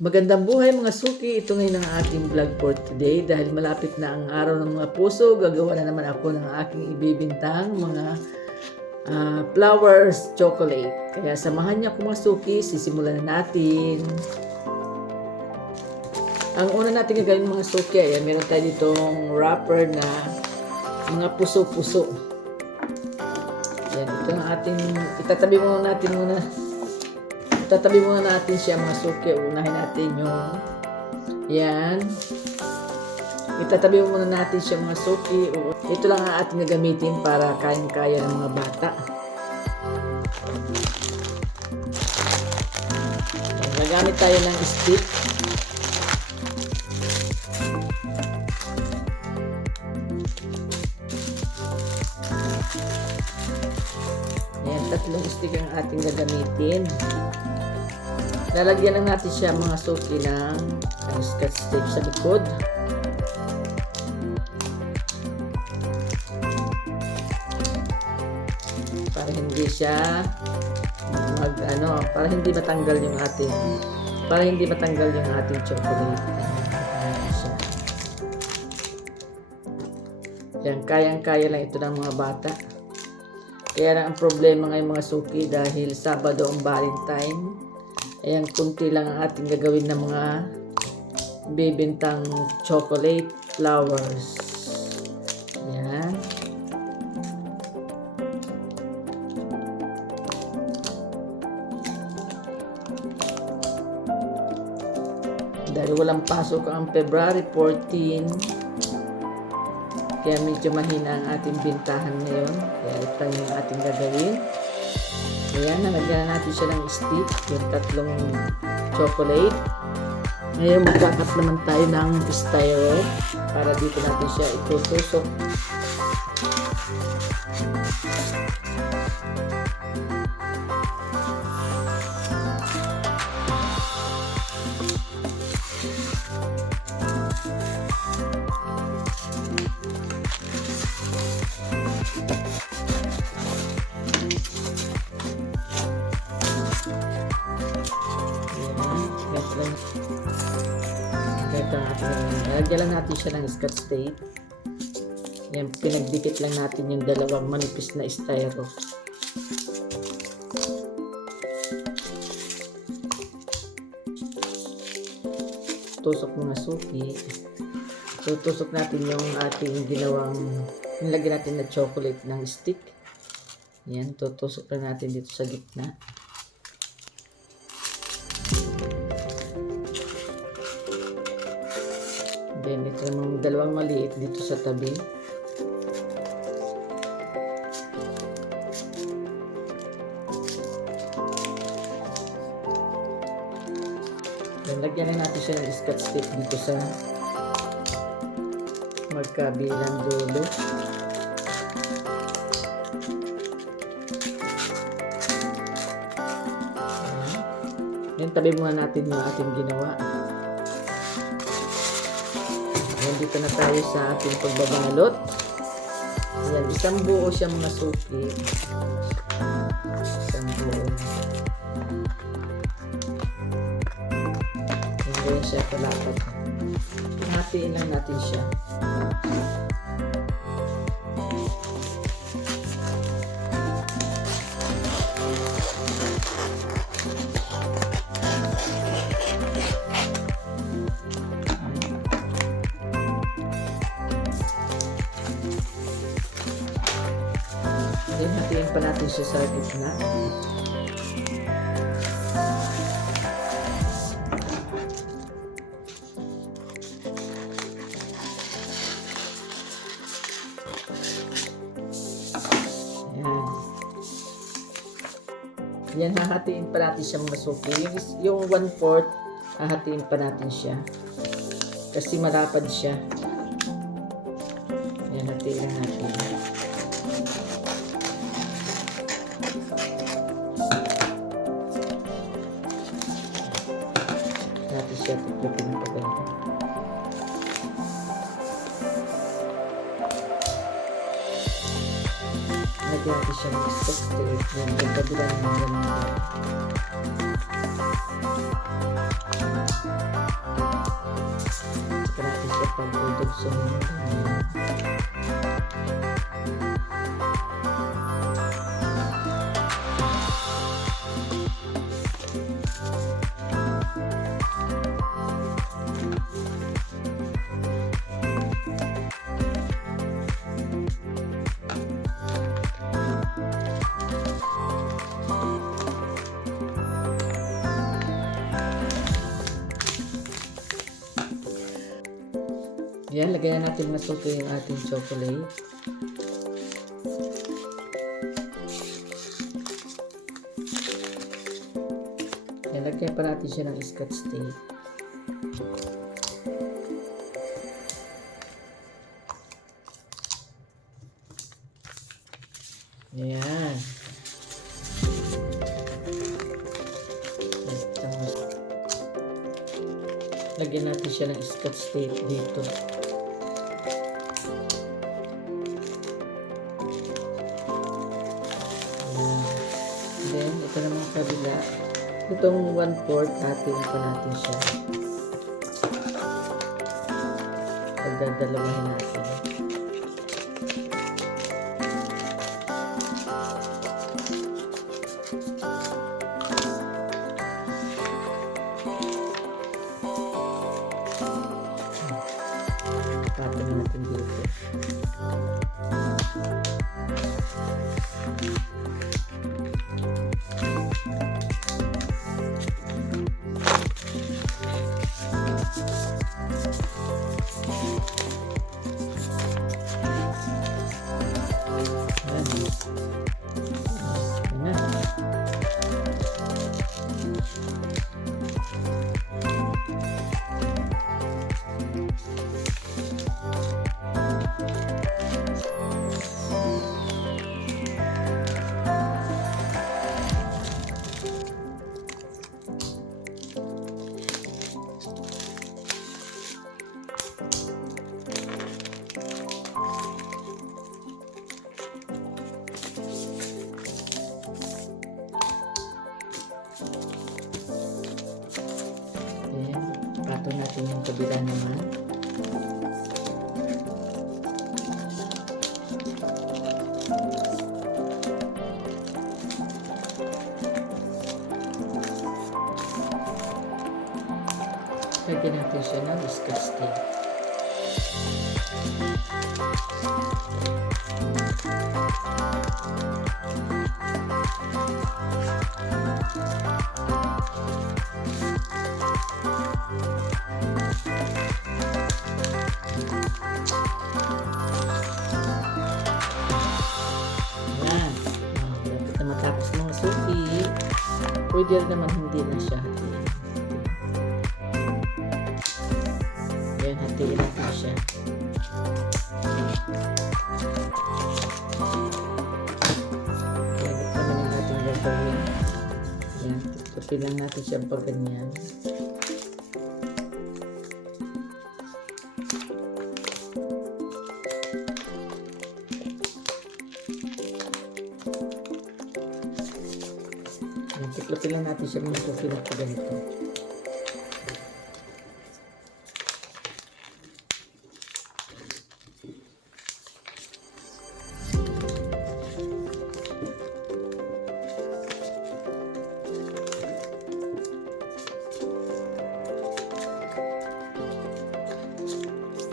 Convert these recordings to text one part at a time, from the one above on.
Magandang buhay mga suki, ito ngayon ang ating vlog for today dahil malapit na ang araw ng mga puso. Gagawa na naman ako ng aking ibibintang mga flowers chocolate. Kaya samahan niyo ako mga suki, sisimulan na natin. Ang una natin gagawin mga suki ay meron tayo ditong wrapper na mga puso-puso. Yan, ito ang ating, itatabi muna natin siya mga suki. Unahin natin yung yan. Itatabi muna natin siya mga suki. Ito lang ang ating gagamitin para kayang-kaya ng mga bata. Yan, gagamit tayo ng stick. Yan, 3 stick ang ating gagamitin. Lalagyan lang natin siya mga suki ng scotch tape sa likod. Para hindi siya para hindi matanggal yung ating chocolate. Yan, kayang-kaya lang ito ng mga bata. Kaya lang ang problema ngayon mga suki dahil Sabado ang Valentine. Ayan, kunti lang ang ating gagawin ng mga bibintang chocolate flowers. Ayan. Dahil walang pasok ang February 14, kaya medyo mahina ang ating bintahan ngayon. Kaya ito yung ating gagawin. Ayan, nalagyan natin siya ng stick, yung 3 chocolate. Ngayon, magkakat naman tayo ng styro para dito natin siya itutusok. Lagyan lang natin siya ng scotch tape. Yan, pinagdikit lang natin yung 2 manipis na styro. Tusok mga suki. Tutusok natin yung ating nilagyan natin na chocolate ng stick. Yan, tutusok lang natin dito sa gitna. Then, ito namang 2 maliit dito sa tabi. Then, lagyan na natin siya ng scotch tape dito sa magkabilang dulo. Then, tabi muna natin yung ating ginawa. Dito na tayo sa ating pagbabalot. Ayan, isang buo siya mga suki. Isang buo. Hindi siya palapat. Hatiin lang natin siya. Then, hatiin pa natin siya sa gitna. Yan, hahatiin pa natin siya mga suki. Yung 1/4, hahatiin pa natin siya. Kasi malapad siya. Yan, hatiin natin. Natin siya tiklopin pa ganyan. Lagyan natin siya ng scotch tape. Yan, pagkabila naman ganun din. Saka natin siya pag-udog sa mga ganyan. Yan, lagayan natin masuto yung ating chocolate. Yan, lagyan pa natin siya ng scotch tape. Yan. Lagyan natin siya ng scotch tape dito. Then, ito naman kabila. Itong 1/4, hatiin pa natin siya. Pagdadalawahin natin. Patong natin dito. Patong natin yung kabila naman. Lagyan natin siya ng scotch tape. Pwede naman hindi na siya hatiin. Yan, hatiin natin siya. Yan, ito naman natin gagawin. Yan, tutupi lang natin siya pag ganyan. Tiklopin lang natin siya mga tukilat ko ganito.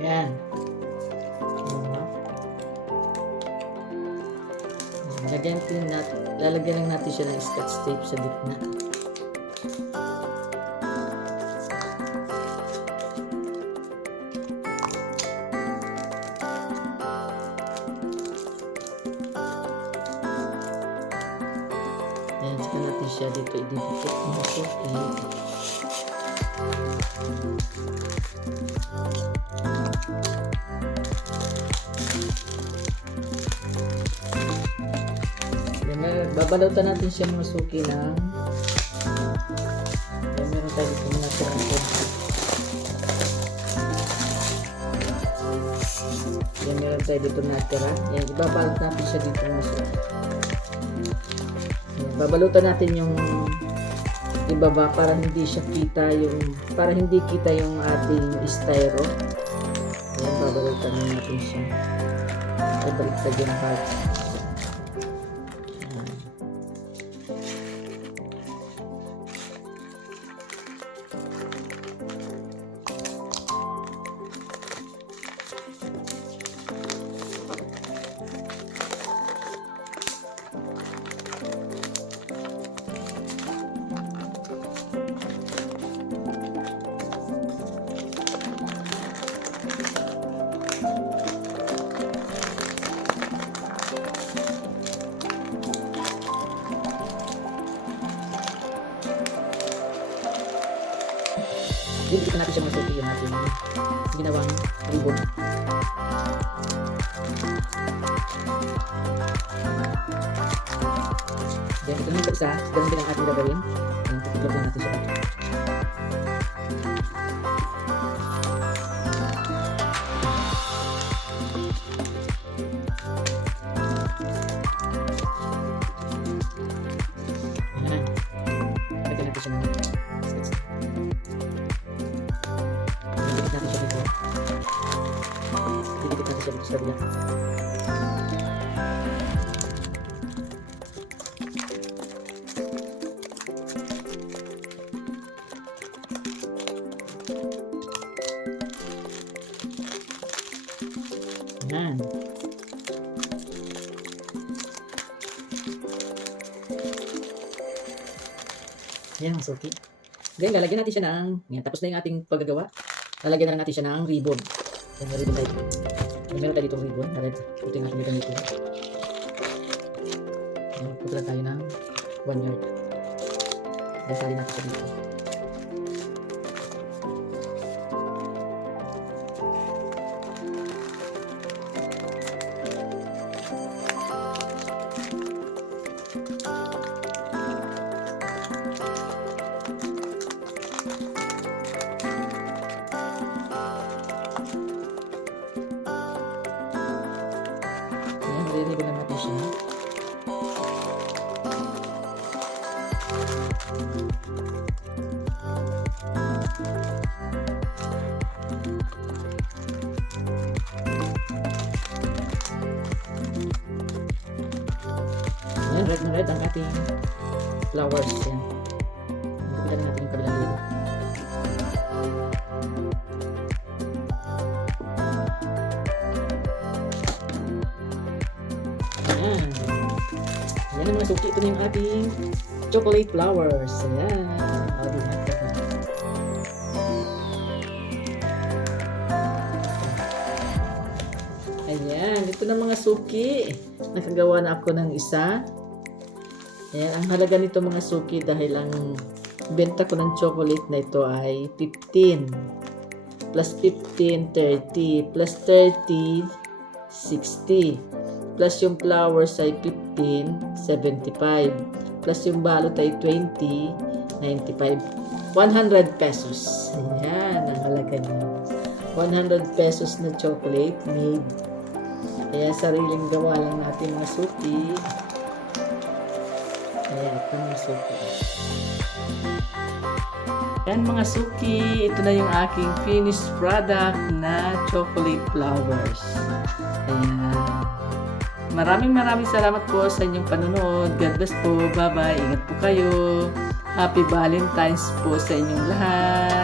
Yan. Lalagyan lang natin siya ng scotch tape sa gitna. Ayan, saka natin siya dito ididikit ng suki. Babalautan natin siya mga suki ng meron tayo dito mga sirang konti. Yan, meron tayo dito natira. Yan, ibabalot natin siya dito ng masarap. Yan, babalutan natin yung ibaba para hindi siya kita yung ating styro. Yan, babalutan natin siya. Ay, baliktad yung parts. Dito natin siya masuki yung ating ginawang ribbon. Then ito naman sa isa, ganun din ang ating gagawin. Ayan, tutuklap lang natin siya. Ayan. Lagyan natin siya ng sketch. Dikit natin siya dito. Dikit natin siya dito sa kabila. Ayan. Ayan, masuki. Then, lalagyan natin siya ng, yan, tapos na yung ating paggagawa. Lalagyan na natin siya ng ribbon. Yan, may ribbon tayo. Meron tayo ditong ribbon. Ito yung ating ribbon. Putla tayo ng 1 yard. Then, sali natin siya dito. Ayan, nire-ribbon na natin siya. Ayan, red na red ang ating flowers. Ayan. Kapitan na natin yung kabilang dulo. Ayan. Ayan ang mga suki. Ito na yung ating chocolate flowers. Ayan. Ayan. Ito na mga suki. Nakagawa na ako ng isa. Ayan. Ang halaga nito mga suki dahil ang benta ko ng chocolate na ito ay 15. Plus 15, 30. Plus 30, 60. Plus yung flowers ay 15, 75. Plus yung balot ay 20, 95. 100 pesos. Ayan, ang halaga niya. 100 pesos na chocolate made. Kaya sariling gawa lang natin mga suki. Ayan, ito mga suki. Ayan mga suki, ito na yung aking finished product na chocolate flowers. Ayan. Maraming salamat po sa inyong panonood. God bless po. Bye-bye. Ingat po kayo. Happy Valentine's po sa inyong lahat.